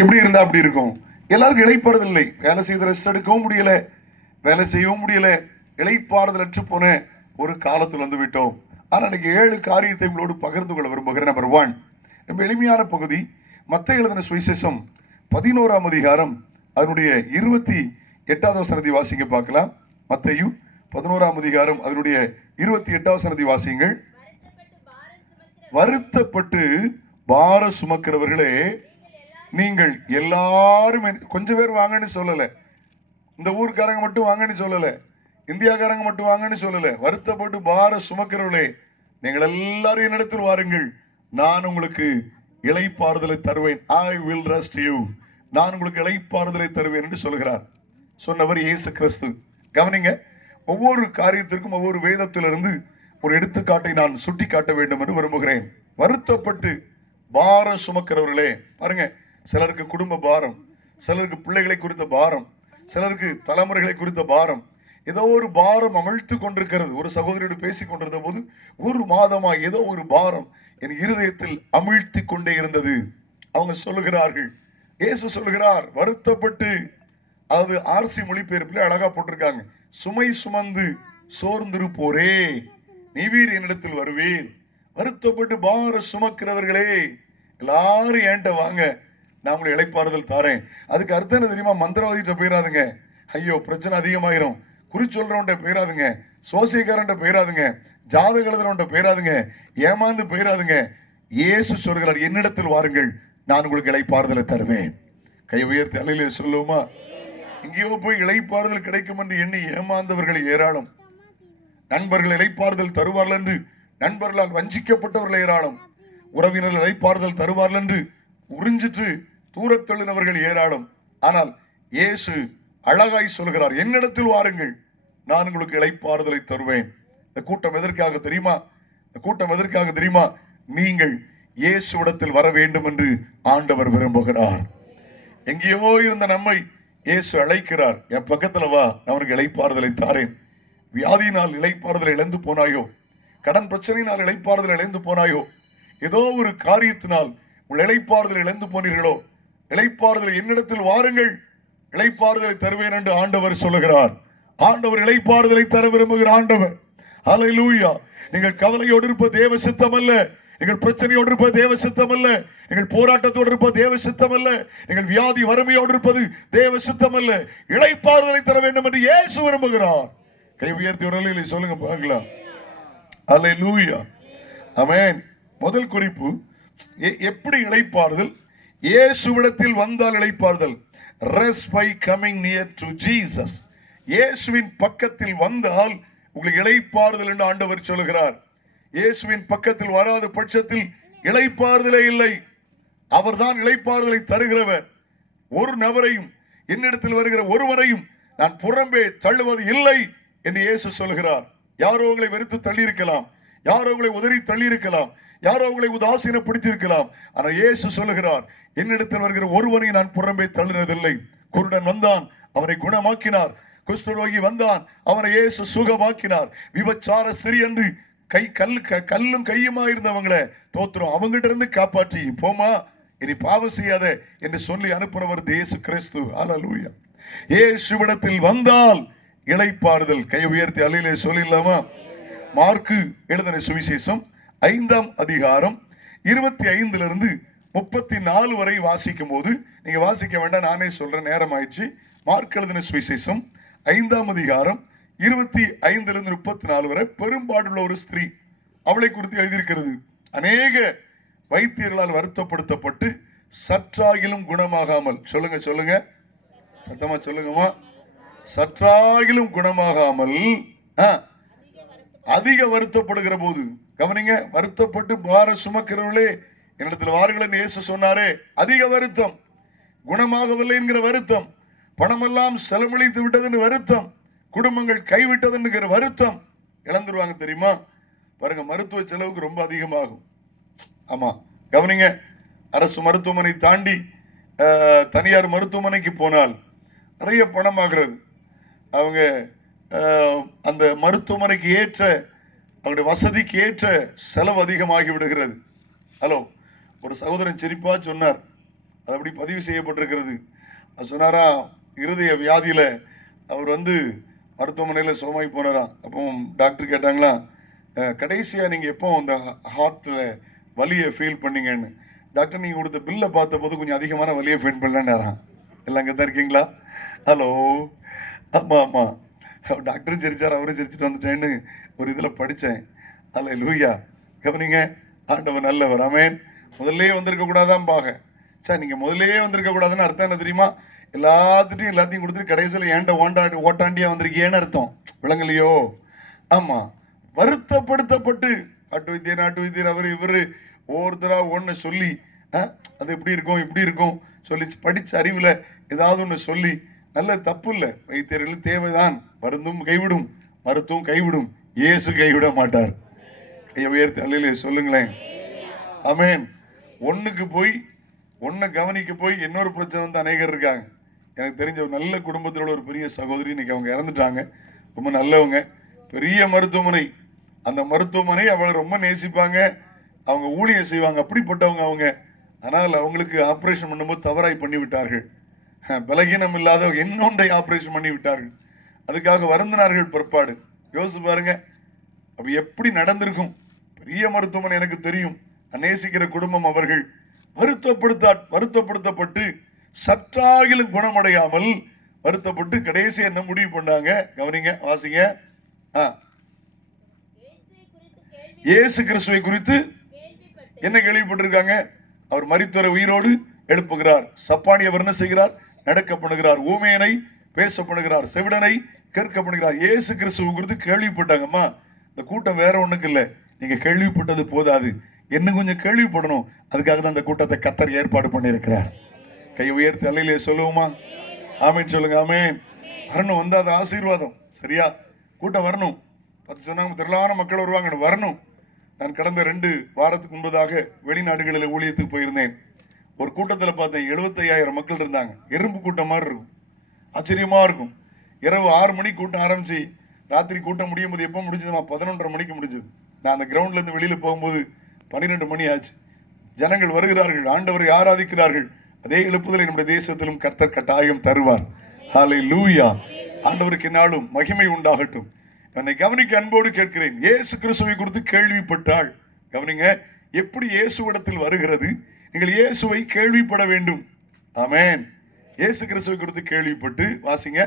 எப்படி இருந்தா அப்படி இருக்கும்? எல்லாருக்கும் இளைப்பாறுதல் இல்லை. வேலை செய்து ரெஸ்ட் எடுக்கவும் முடியல, வேலை செய்யவும் முடியல, இளைப்பாறுதல் அற்று போன ஒரு காலத்தில் வந்து விட்டோம். ஆனால் இன்னைக்கு 7 காரியத்தை உங்களோடு பகிர்ந்து கொள்ள விரும்புகிறேன். நம்பர் 1, ரொம்ப எளிமையான பகுதி. மத்தேயு எழுதின சுவிசேஷம் 11ஆம் அதிகாரம் அதனுடைய 28வது வசனத்தை வாசிங்க பார்க்கலாம். மத்தேயு 11ஆம் அதிகாரம் அதனுடைய 28வது வசனத்தை வாசியுங்கள். வருத்தப்பட்டு பார சுமக்கிறவர்களே, நீங்கள் எல்லாரும் கொஞ்சம் பேர் வாங்கன்னு சொல்லல, இந்த ஊர்க்காரங்க மட்டும் வாங்கன்னு சொல்லல, இந்தியாக்காரங்க மட்டும் வாங்கன்னு சொல்லல. வருத்தப்பட்டு பார சுமக்கிறவர்களே, நீங்கள் எல்லாரும் என்னிடத்தில் வாருங்கள், நான் உங்களுக்கு இளைப்பாறுதலை தருவேன். I will rest you. நான் உங்களுக்கு இளைப்பாறுதலை தருவேன் என்று சொல்கிறார். சொன்னவர் இயேசு கிறிஸ்து. கவனிங்க, ஒவ்வொரு காரியத்திற்கும் ஒவ்வொரு வேதத்திலிருந்து ஒரு எடுத்துக்காட்டை நான் சுட்டி காட்ட வேண்டும் என்று விரும்புகிறேன். வருத்தப்பட்டு பார சுமக்கிறவர்களே, பாருங்க, சிலருக்கு குடும்ப பாரம், சிலருக்கு பிள்ளைகளை குறித்த பாரம், சிலருக்கு தலைமுறைகளை குறித்த பாரம், ஏதோ ஒரு பாரம் அமிழ்த்து கொண்டிருக்கிறது. ஒரு சகோதரியோடு பேசிக் கொண்டிருந்த போது, ஒரு மாதமா ஏதோ ஒரு பாரம் என் இருதயத்தில் அமிழ்த்தி கொண்டே இருந்தது. அவங்க சொல்லுகிறார்கள், இயேசு சொல்லுகிறார், வருத்தப்பட்டு, அதாவது ஆர்சி மொழிபெயர்ப்பில் அழகா போட்டிருக்காங்க, சுமை சுமந்து சோர்ந்திருப்போரே நீவீர் என்னிடத்தில் வருவீர். வருத்தப்பட்டு பார சுமக்கிறவர்களே, எல்லாரும் என்கிட்ட வாங்க, நான் உங்களை இளைப்பாறுதல் தாரேன். அதுக்கு அர்த்தம் என்ன தெரியுமா? மந்திரவாதிகிட்ட போயிடாதுங்க, ஐயோ பிரச்சனை அதிகமாயிரும். குறி சொல்றவன்ட்ட போயிடாதுங்க, சோசியக்காரன்ட்ட போயிடாதுங்க, ஜாதக எழுதுறவன்ட்ட போயிடாதுங்க, ஏமாந்து போயிடாதுங்க. இயேசு சொல்கிறார், என்னிடத்தில் வாருங்கள், நான் உங்களுக்கு இளைப்பாறுதலை தருவேன். கை உயர்த்தி அல்லேலூயா சொல்லுவோமா? எங்கேயோ போய் இளைப்பாறுதல் கிடைக்கும் என்று எண்ணி ஏமாந்தவர்கள் ஏராளம். நண்பர்கள் இளைப்பாறுதல் தருவார்கள் என்று நண்பர்களால் வஞ்சிக்கப்பட்டவர்கள் ஏராளம். உறவினர்கள் இளைப்பாறுதல் தருவார்கள் என்று உறிஞ்சிட்டு தூரத்தள்ளினவர்கள் ஏராளம். ஆனால் இயேசு அழகாய் சொல்கிறார், என்னிடத்தில் வாருங்கள், நான் உங்களுக்கு இளைப்பாறுதலை தருவேன். இந்த கூட்டம் எதற்காக தெரியுமா? இந்த கூட்டம் எதற்காக தெரியுமா? நீங்கள் இயேசுவிடத்தில் வர வேண்டும் என்று ஆண்டவர் விரும்புகிறார். எங்கேயோ இருந்த நம்மை இயேசு அழைக்கிறார், என் பக்கத்துல வா, நான் உனக்கு இளைப்பாறுதலை தாரேன். வியாதியினால் இளைப்பாறுதலை இழந்து போனாயோ, கடன் பிரச்சனையினால் இளைப்பாறுதலை இழந்து போனாயோ, ஏதோ ஒரு காரியத்தினால் உங்கள் இளைப்பாறுதலை இழந்து போனீர்களோ, இளைப்பாறுதலை என்னிடத்தில் வாருங்கள், இளைப்பாறுதலை தருவேன் என்று ஆண்டவர் சொல்லுகிறார். ஆண்டவர் இளைப்பாறுதலை தர விரும்புகிற ஆண்டவர். ஹல்லேலூயா. நீங்கள் கவலையோடு இருப்ப தேவ சித்தம் அல்ல, நீங்கள் பிரச்சனையோடு இருப்ப தேவ சித்தம் அல்ல, நீங்கள் போராட்டத்தோடு இருப்ப தேவ சித்தம் அல்ல, நீங்கள் வியாதி வறுமையோடு இருப்பது தேவ சித்தம் அல்ல. இளைப்பாறுதலை தர வேண்டும் என்று இயேசு விரும்புகிறார். கை உயர்த்தி ஒரு சொல்லுங்க பார்க்கலாம். ஹல்லேலூயா. ஆமென். முதல் குறிப்பு, எப்படி இளைப்பாறுதல்? இயேசுவிடத்தில் வந்தால் இளைப்பாறுதல். Rest by coming near to Jesus. இயேசுவின் பக்கத்தில் வந்தால் உங்களுக்கு இளைப்பாறுதல் என்று ஆண்டவர் சொல்கிறார். இயேசுவின் பக்கத்தில் வராத பட்சத்தில் இளைப்பாறுதலே இல்லை. அவர்தான் இளைப்பாறுதலை தருகிறவர். ஒரு நபரையும், என்னிடத்தில் வருகிற ஒருவரையும் நான் புறம்பே தள்ளுவது இல்லை என்று இயேசு சொல்கிறார். யாரோ உங்களை வெறுத்து தள்ளி இருக்கலாம், யாரோ உங்களை உதறி தள்ளி இருக்கலாம், யாரோ உங்களை உதாசீனப்படுத்தி இருக்கலாம். ஆனால் இயேசு சொல்லுகிறார், என்னிடத்தில் வருகிற ஒருவனை நான் புறம்பே தள்ளினதில்லை. குருடன் வந்தான், அவனை குணமாக்கினார். குஷ்டரோகி வந்தான், அவனை இயேசு சுகமாக்கினார். விபச்சார ஸ்திரீ என்று கல்லும் கையுமா இருந்தவங்களை தோத்துறோம், அவங்ககிட்ட இருந்து காப்பாற்றி போமா, இனி பாவம் செய்யாத என்று சொல்லி அனுப்புறவர் இயேசு கிறிஸ்து. ஹல்லேலூயா. இயேசுவிடத்தில் வந்தால் இளைப்பாறுதல். கை உயர்த்தி அல்லேலூயா சொல்லிடலாமா? மார்க்கு எழுதின சுவிசேஷம் 5ஆம் அதிகாரம் 25 34 வரை வாசிக்கும் போது, நீங்க வாசிக்க வேண்டாம், நானே சொல்றேன், நேரம் ஆயிடுச்சு. மார்க் எழுதின சுவிசேஷம் 5ஆம் அதிகாரம் 25 34 வரை பெரும்பாடுள்ள ஒரு ஸ்திரீ, அவளை குறித்து எழுதியிருக்கிறது. அநேக வைத்தியர்களால் வருத்தப்படுத்தப்பட்டு சற்றாகிலும் குணமாகாமல், சொல்லுங்க சொல்லுங்க சத்தமா சொல்லுங்கம்மா, சற்றாகிலும் குணமாகாமல் அதிக வருத்தப்படுகிற போது, கவனிங்க, வருத்தப்பட்டு பார சுமக்கிறவர்களே என்னிடத்தில் வாருங்கள் என்று இயேசு சொன்னாரே, அதிக வருத்தம், குணமாகவில்லை என்கிற வருத்தம், பணமெல்லாம் செலவழித்து விட்டது என்று வருத்தம், குடும்பங்கள் கைவிட்டது என்கிற வருத்தம், இழந்துருவாங்க தெரியுமா? பாருங்க, மருத்துவ செலவுக்கு ரொம்ப அதிகமாகும். ஆமா, கவனிங்க, அரசு மருத்துவமனை தாண்டி தனியார் மருத்துவமனைக்கு போனால் நிறைய பணம் ஆகிறது. அவங்க அந்த மருத்துவமனைக்கு ஏற்ற, அவருடைய வசதிக்கு ஏற்ற செலவு அதிகமாகி விடுகிறது. ஹலோ, ஒரு சகோதரன் சிரிப்பா சொன்னார், அது அப்படி பதிவு செய்யப்பட்டிருக்கிறது. அது சொன்னாரா, இருதய வியாதியில் அவர் மருத்துவமனையில் சோமாய் போனாராம். அப்போ டாக்டர் கேட்டாங்களா, கடைசியாக நீங்கள் எப்போ அந்த ஹார்ட்டில் வலியை ஃபீல் பண்ணீங்கன்னு. டாக்டர், நீங்கள் கொடுத்த பில்லை பார்த்த போது கொஞ்சம் அதிகமான வலியை ஃபீல் பண்ணலன்னாராம். எல்லாம் அங்கே தான் இருக்கீங்களா? ஹலோ, ஆமாம் ஆமாம். டாக்டரும் சிரிச்சார், அவரும் சிரிச்சுட்டு வந்துட்டேன்னு ஒரு இதில் படித்தேன். அல்ல லூயா, கவனிங்க, ஆண்டவர் நல்லவர். ஆமேன். முதல்லே வந்திருக்க கூடாதான் பாக. சார், நீங்கள் முதல்லே வந்திருக்க கூடாதுன்னு அர்த்தம் என்ன தெரியுமா? எல்லாத்தையும் கொடுத்துட்டு கடைசியில் ஏண்ட ஓட்டாண்டியா வந்திருக்கேன்னு அர்த்தம். விளங்கலையோ? ஆமாம். வருத்தப்படுத்தப்பட்டு நாட்டு வைத்தியர் அவர் இவர் ஒவ்வொருத்தராக ஒன்று சொல்லி, அது எப்படி இருக்கும் இப்படி இருக்கும் சொல்லி படித்த அறிவில் ஏதாவது ஒன்று சொல்லி, நல்ல தப்பு இல்லை. வைத்தியர்கள் தேவைதான். மருந்தும் கைவிடும், மருத்துவம் கைவிடும், இயேசு கைவிட மாட்டார். கையை உயர்த்தி அல்லையிலே சொல்லுங்களேன். ஆமேன். ஒன்றுக்கு போய் ஒன்றை கவனிக்க போய் இன்னொரு பிரச்சனை அநேகர் இருக்காங்க. எனக்கு தெரிஞ்ச ஒரு நல்ல குடும்பத்தில் உள்ள ஒரு பெரிய சகோதரி, இன்னைக்கு அவங்க இறந்துட்டாங்க. ரொம்ப நல்லவங்க, பெரிய மருத்துவமனை. அந்த மருத்துவமனை அவளை ரொம்ப நேசிப்பாங்க, அவங்க ஊழியம் செய்வாங்க, அப்படிப்பட்டவங்க அவங்க. ஆனால் அவங்களுக்கு ஆப்ரேஷன் பண்ணும்போது தவறாய் பண்ணிவிட்டார்கள். பலகீனம் இல்லாத இன்னொன்றை ஆப்ரேஷன் பண்ணி விட்டார்கள். அதுக்காக வருந்தினார்கள் பிற்பாடு. யோசிச்சு பாருங்க, அப்ப எப்படி நடந்திருக்கும். பெரிய மருத்துவமனை, எனக்கு தெரியும், நேசிக்கிற குடும்பம். அவர்கள் வருத்தப்படுத்தப்பட்டு சற்றாகிலும் குணமடையாமல் வருத்தப்பட்டு கடைசி என்ன முடிவு பண்ணாங்க? கவனிங்க, வாசிங்க. இயேசு கிறிஸ்துவை குறித்து என்ன கேள்விப்பட்டிருக்காங்க? அவர் மரித்தோரை உயிரோடு எழுப்புகிறார், சப்பானியவர் என்ன செய்கிறார்? நடக்க பண்ணுகிறார், ஊமையனை பேச பண்ணுகிறார், செவிடனை கேட்க பண்ணுகிறார். இயேசு கிறிஸ்துவை குறித்து கேள்விப்பட்டாங்கம்மா. இந்த கூட்டம் வேற ஒண்ணுக்கு இல்லை, நீங்க கேள்விப்பட்டது போதாது, இன்னும் கொஞ்சம் கேள்விப்படணும். அதுக்காக தான் அந்த கூட்டத்தை கர்த்தர் ஏற்பாடு பண்ணியிருக்கிறார். கையை உயர்த்தி அல்லையிலே சொல்லுவோமா? ஆமேன் சொல்லுங்க. ஆமேன். வரணும், வந்தா அது ஆசீர்வாதம். சரியா? கூட்டம் வரணும். 10 சொன்னாங்க, திரளான மக்கள் வருவாங்க, வரணும். நான் கடந்த 2 வாரத்துக்கு முன்பதாக வெளிநாடுகளில் ஊழியத்துக்கு போயிருந்தேன். ஒரு கூட்டத்தில் பார்த்தேன், 75,000 மக்கள் இருந்தாங்க. எறும்பு கூட்டம் மாதிரி இருக்கும், ஆச்சரியமா இருக்கும். இரவு 6 மணிக்கு கூட்டம் ஆரம்பிச்சு ராத்திரி கூட்டம் முடியும் போது எப்போ முடிஞ்சதுமா? 11:30 மணிக்கு முடிஞ்சது. நான் அந்த கிரவுண்ட்ல இருந்து வெளியில போகும்போது 12 மணி ஆச்சு. ஜனங்கள் வருகிறார்கள், ஆண்டவரை ஆராதிக்கிறார்கள். அதே எழுப்புதலை நம்முடைய தேசத்திலும் கர்த்தர் கட்டாயம் தருவார். ஹல்லேலூயா. ஆண்டவருக்கு என்னாலும் மகிமை உண்டாகட்டும். என்னை கவனிக்க அன்போடு கேட்கிறேன். இயேசு கிறிஸ்துவை குறித்து கேள்விப்பட்டாள். கவனிங்க, எப்படி இயேசுவிடத்தில் வருகிறது? நீங்கள் இயேசுவை கேள்விப்பட வேண்டும். ஆமென். இயேசு கிறிஸ்துவை குறித்து கேள்விப்பட்டு வாசிங்க.